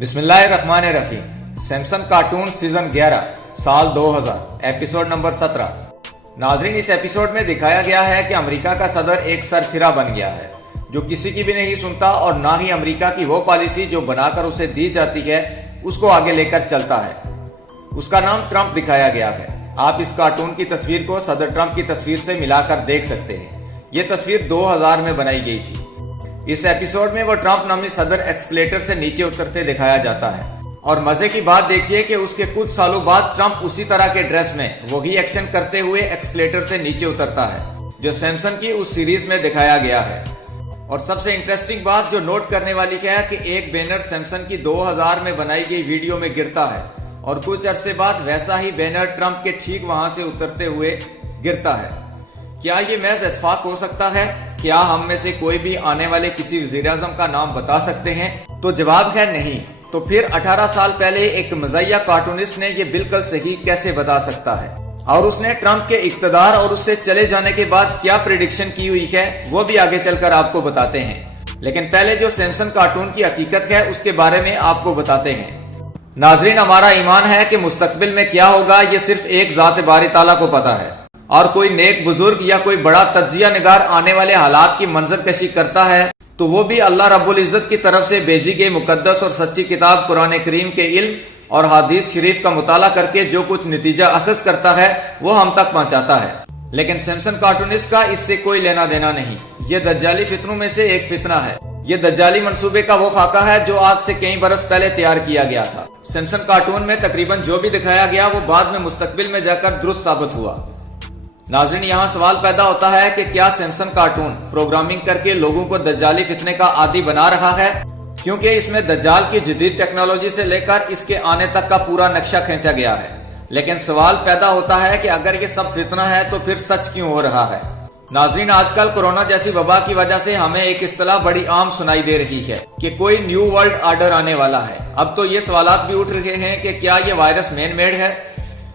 बिस्मिल्लाहिर्रहमानिर्रहीम। Samson cartoon season 11 साल 2000 episode number 17। नाजरीन, इस एपिसोड में दिखाया गया है कि अमेरिका का सदर एक सरफिरा बन गया है जो किसी की भी नहीं सुनता और ना ही अमेरिका की वो पॉलिसी जो बनाकर उसे दी जाती है उसको आगे लेकर चलता है। उसका नाम ट्रंप दिखाया गया है। आप इस कार्टून की तस्वीर को सदर ट्रंप की तस्वीर से मिलाकर देख सकते हैं। ये तस्वीर 2000 में बनाई गई थी। इस एपिसोड में वो ट्रंप नामी सदर एक्सकलेटर से नीचे उतरते दिखाया जाता है और मजे की बात देखिए कि उसके कुछ सालों बाद ट्रंप उसी तरह के ड्रेस में वही एक्शन करते हुए एक्सकलेटर से नीचे उतरता है जो सैमसन की उस सीरीज में दिखाया गया है। और सबसे इंटरेस्टिंग बात जो नोट करने वाली है कि एक बैनर सैमसन की 2000 में बनाई गई वीडियो में गिरता है और कुछ अरसे बाद वैसा ही बैनर ट्रंप के ठीक वहां से उतरते हुए गिरता है। क्या ये महज इत्तेफाक हो सकता है? क्या हम में से कोई भी आने वाले किसी वज़ीर-ए-आज़म का नाम बता सकते हैं? तो जवाब है नहीं। तो फिर 18 साल पहले एक मज़ाहिया कार्टूनिस्ट ने ये बिल्कुल सही कैसे बता सकता है? और उसने ट्रंप के इक़्तिदार और उससे चले जाने के बाद क्या प्रेडिक्शन की हुई है वो भी आगे चलकर आपको बताते हैं। लेकिन पहले जो सैमसन कार्टून की हकीकत है उसके बारे में आपको बताते हैं। नाजरीन, हमारा ईमान है कि मुस्तकबिल में क्या होगा ये सिर्फ एक ज़ात बारी ताला को पता है और कोई नेक बुजुर्ग या कोई बड़ा तज्जिया निगार आने वाले हालात की मंजर कशी करता है तो वो भी अल्लाह रब्बुल इज्जत की तरफ से भेजी गई मुकद्दस और सच्ची किताब कुरान करीम के इल्म और हदीस शरीफ का मुताला करके जो कुछ नतीजा अखज़ करता है वो हम तक पहुंचाता है। लेकिन सैमसन कार्टूनिस्ट का इससे कोई लेना देना नहीं। ये दज्जाली फितनों में से एक फितना है। ये दज्जाली मंसूबे का वो खाका है जो आज से कई बरस पहले तैयार किया गया था। सैमसन कार्टून में तकरीबन जो भी दिखाया गया वो बाद में मुस्तकबिल में जाकर दुरुस्त साबित हुआ। नाज़रीन, यहाँ सवाल पैदा होता है कि क्या सैमसन कार्टून प्रोग्रामिंग करके लोगों को दज्जाली फितने का आदी बना रहा है, क्योंकि इसमें दज्जाल की जदीद टेक्नोलॉजी से लेकर इसके आने तक का पूरा नक्शा खींचा गया है। लेकिन सवाल पैदा होता है कि अगर ये सब फितना है तो फिर सच क्यों हो रहा है? नाज़रीन, आजकल कोरोना जैसी वबा की वजह से हमें एक इस्तिलाह बड़ी आम सुनाई दे रही है कि कोई न्यू वर्ल्ड ऑर्डर आने वाला है। अब तो ये सवालात भी उठ रहे हैं कि क्या ये वायरस मैन मेड है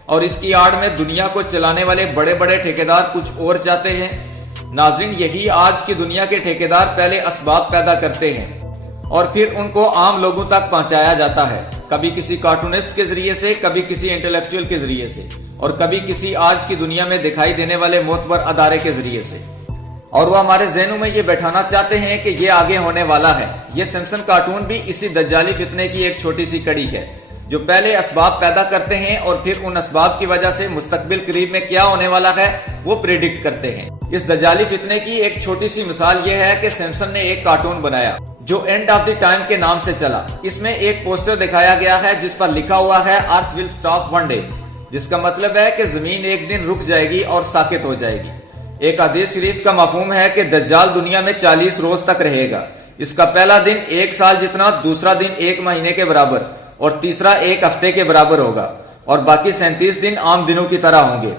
और इसकी आड़ में दुनिया को चलाने वाले बड़े बड़े ठेकेदार कुछ और चाहते हैं। नाज़रीन, यही आज की दुनिया के ठेकेदार पहले असबाब पैदा करते हैं और फिर उनको आम लोगों तक पहुंचाया जाता है, कभी किसी कार्टूनिस्ट के जरिए से, कभी किसी इंटेलेक्चुअल के जरिए से और कभी किसी आज की दुनिया में दिखाई देने वाले मोतबर अदारे के जरिए से। और वो हमारे ज़हनों में ये बैठाना चाहते हैं कि ये आगे होने वाला है। ये सैमसन कार्टून भी इसी दज्जाली फितने की एक छोटी सी कड़ी है जो पहले असबाब पैदा करते हैं और फिर उन असबाब की वजह से मुस्तकबिल करीब में क्या होने वाला है वो प्रेडिक्ट करते हैं। इस दज्जाली फितने की एक छोटी सी मिसाल ये है कि सैमसन ने एक कार्टून बनाया जो एंड ऑफ द टाइम के नाम से चला। इसमें एक पोस्टर दिखाया गया है जिस पर लिखा हुआ है earth will stop one day, जिसका मतलब है कि जमीन एक दिन रुक जाएगी और साकित हो जाएगी। एक हदीस शरीफ का मफहूम है कि दज्जाल दुनिया में 40 रोज तक रहेगा। इसका पहला दिन 1 साल जितना, दूसरा दिन 1 महीने के बराबर और तीसरा 1 हफ्ते के बराबर होगा और बाकी 37 दिन आम दिनों की तरह होंगे।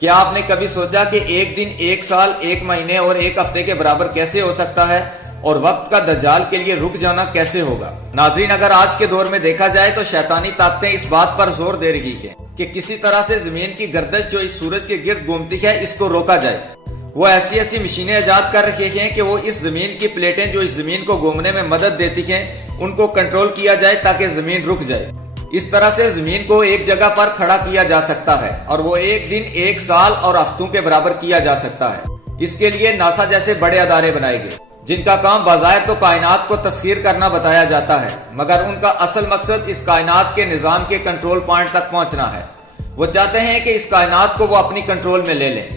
क्या आपने कभी सोचा कि एक दिन 1 साल, 1 महीने और 1 हफ्ते के बराबर कैसे हो सकता है और वक्त का दज्जाल के लिए रुक जाना कैसे होगा? नाज़रीन, अगर आज के दौर में देखा जाए तो शैतानी ताकतें इस बात पर जोर दे रही है कि किसी तरह से जमीन की गर्दश जो इस सूरज के गिर्द घूमती है इसको रोका जाए। वो ऐसी ऐसी मशीनें ईजाद कर रहे हैं कि वो इस जमीन की प्लेटें जो इस जमीन को घूमने में मदद देती हैं उनको कंट्रोल किया जाए ताकि जमीन रुक जाए। इस तरह से जमीन को एक जगह पर खड़ा किया जा सकता है और वो एक दिन, 1 साल और हफ्तों के बराबर किया जा सकता है। इसके लिए नासा जैसे बड़े अदारे बनाए गए जिनका काम बाज़ाहिर तो कायनात को तस्खीर करना बताया जाता है, मगर उनका असल मकसद इस कायनात के निज़ाम के कंट्रोल पॉइंट तक पहुंचना है। वो चाहते हैं कि इस कायनात को वो अपनी कंट्रोल में ले लें।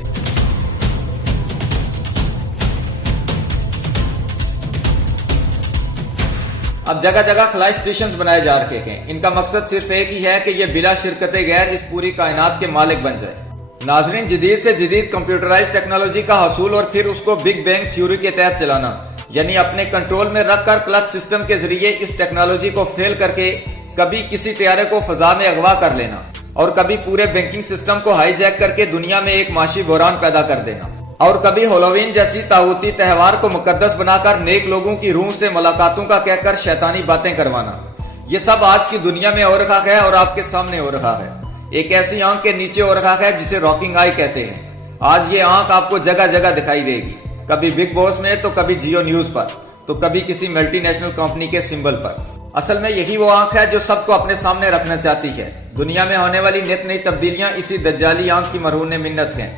अब जगह जगह खलाई स्टेशन बनाए जा रहे हैं। इनका मकसद सिर्फ एक ही है कि ये बिला शिरकत गैर इस पूरी कायनात के मालिक बन जाए। नाजरीन, जदीद से जदीद कंप्यूटराइज टेक्नोलॉजी का हसूल और फिर उसको बिग बैंग थ्योरी के तहत चलाना, यानी अपने कंट्रोल में रखकर क्लच सिस्टम के जरिए इस टेक्नोलॉजी को फेल करके कभी किसी तैयारे को फजा में अगवा कर लेना और कभी पूरे बैंकिंग सिस्टम को हाईजैक करके दुनिया में एक माशी बहरान पैदा कर देना और कभी हैलोवीन जैसी ताऊती त्यौहार को मुकद्दस बनाकर नेक लोगों की रूह से मुलाकातों का कहकर शैतानी बातें करवाना। ये सब आज की दुनिया में हो रहा है और आपके सामने हो रहा है। एक ऐसी आंख के नीचे हो रहा है जिसे रॉकिंग आई कहते हैं। आज ये आंख आपको जगह जगह दिखाई देगी, कभी बिग बॉस में तो कभी जियो न्यूज पर तो कभी किसी मल्टीनेशनल कंपनी के सिंबल पर। اصل میں یہی وہ آنکھ ہے جو سب کو اپنے سامنے رکھنا چاہتی ہے۔ دنیا میں ہونے والی نت نئی تبدیلیاں اسی دجالی آنکھ کی مرہون منت ہیں۔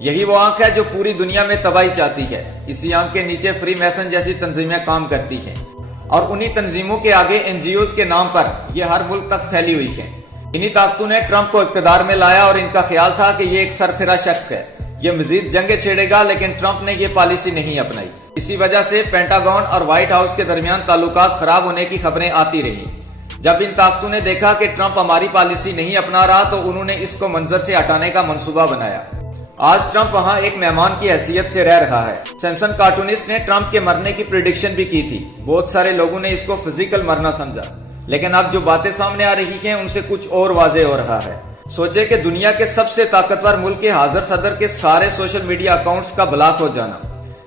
یہی وہ آنکھ ہے جو پوری دنیا میں تباہی چاہتی ہے۔ اسی آنکھ کے نیچے فری میسن جیسی تنظیمیں کام کرتی ہیں اور انہی تنظیموں کے آگے NGOs کے نام پر یہ ہر ملک تک پھیلی ہوئی ہیں۔ انہی طاقتوں نے ٹرمپ کو اقتدار میں لایا اور ان کا خیال تھا کہ یہ ایک سرفرا شخص ہے، یہ مزید جنگیں چھیڑے گا، لیکن ٹرمپ نے یہ پالیسی نہیں اپنائی۔ اسی وجہ سے پینٹاگون اور وائٹ ہاؤس کے درمیان تعلقات خراب ہونے کی خبریں آتی رہی۔ جب ان طاقتوں نے دیکھا کہ ٹرمپ ہماری پالیسی نہیں اپنا رہا تو انہوں نے اس کو منظر سے ہٹانے کا منصوبہ بنایا۔ آج ٹرمپ وہاں ایک مہمان کی حیثیت سے رہ رہا ہے۔ سیمسن کارٹونسٹ نے ٹرمپ کے مرنے کی پریڈکشن بھی کی تھی۔ بہت سارے لوگوں نے اس کو فزیکل مرنا سمجھا، لیکن اب جو باتیں سامنے آ رہی ہیں ان سے کچھ اور واضح ہو رہا ہے۔ سوچے کہ دنیا کے سب سے طاقتور ملک کے حاضر صدر کے سارے سوشل میڈیا اکاؤنٹس کا بلاک ہو جانا،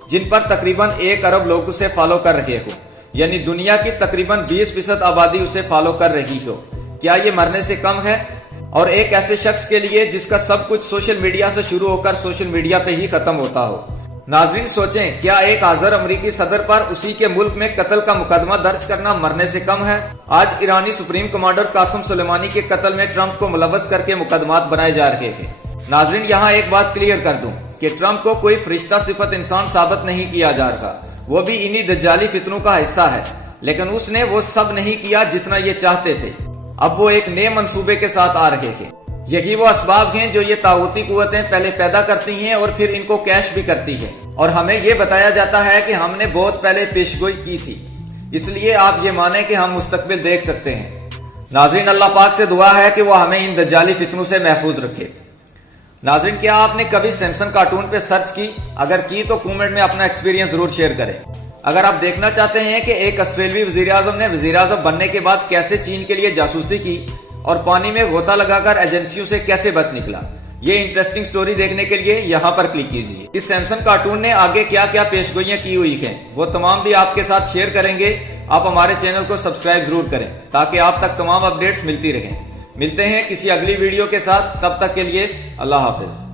جن پر تقریباً 1 ارب لوگ اسے فالو کر رہے ہو، یعنی دنیا کی تقریباً 20% آبادی اسے فالو کر رہی ہو، کیا یہ مرنے سے کم ہے؟ اور ایک ایسے شخص کے لیے جس کا سب کچھ سوشل میڈیا سے شروع ہو کر سوشل میڈیا پہ ہی ختم ہوتا ہو۔ ناظرین سوچیں، کیا ایک حاضر امریکی صدر پر اسی کے ملک میں قتل کا مقدمہ درج کرنا مرنے سے کم ہے؟ آج ایرانی سپریم کمانڈر قاسم سلیمانی کے قتل میں ٹرمپ کو ملوث کر کے مقدمات بنائے جا رہے ہیں۔ ناظرین یہاں ایک بات کلیئر کر دوں کہ ٹرمپ کو کوئی فرشتہ صفت انسان ثابت نہیں کیا جا رہا، وہ بھی انہی دجالی فتنوں کا حصہ ہے، لیکن اس نے وہ سب نہیں کیا جتنا یہ چاہتے تھے۔ اب وہ ایک نئے منصوبے کے ساتھ آ رہے ہیں۔ یہی وہ اسباب ہیں جو یہ طاغوتی قوتیں پہلے پیدا کرتی ہیں اور پھر ان کو کیش بھی کرتی ہیں، اور ہمیں یہ بتایا جاتا ہے کہ ہم نے بہت پہلے پیشگوئی کی تھی، اس لیے آپ یہ مانیں کہ ہم مستقبل دیکھ سکتے ہیں۔ ناظرین اللہ پاک سے دعا ہے کہ وہ ہمیں ان دجالی فتنوں سے محفوظ رکھے۔ ناظرین کیا آپ نے کبھی سیمسن کارٹون پہ سرچ کی؟ اگر کی تو کومنٹ میں اپنا ایکسپیرینس ضرور شیئر کریں۔ اگر آپ دیکھنا چاہتے ہیں کہ ایک آسٹریلوی وزیراعظم نے وزیراعظم بننے کے بعد کیسے چین کے لیے جاسوسی کی اور پانی میں غوطہ لگا کر ایجنسیوں سے کیسے بچ نکلا، یہ انٹرسٹنگ سٹوری دیکھنے کے لیے یہاں پر کلک کیجیے۔ اس سیمسن کارٹون نے آگے کیا کیا پیشگوئیاں کی ہوئی ہیں وہ تمام بھی آپ کے ساتھ شیئر کریں گے۔ آپ ہمارے چینل کو سبسکرائب ضرور کریں تاکہ آپ تک تمام اپڈیٹس ملتی رہیں۔ ملتے ہیں کسی اگلی ویڈیو کے ساتھ، تب تک کے لیے اللہ حافظ۔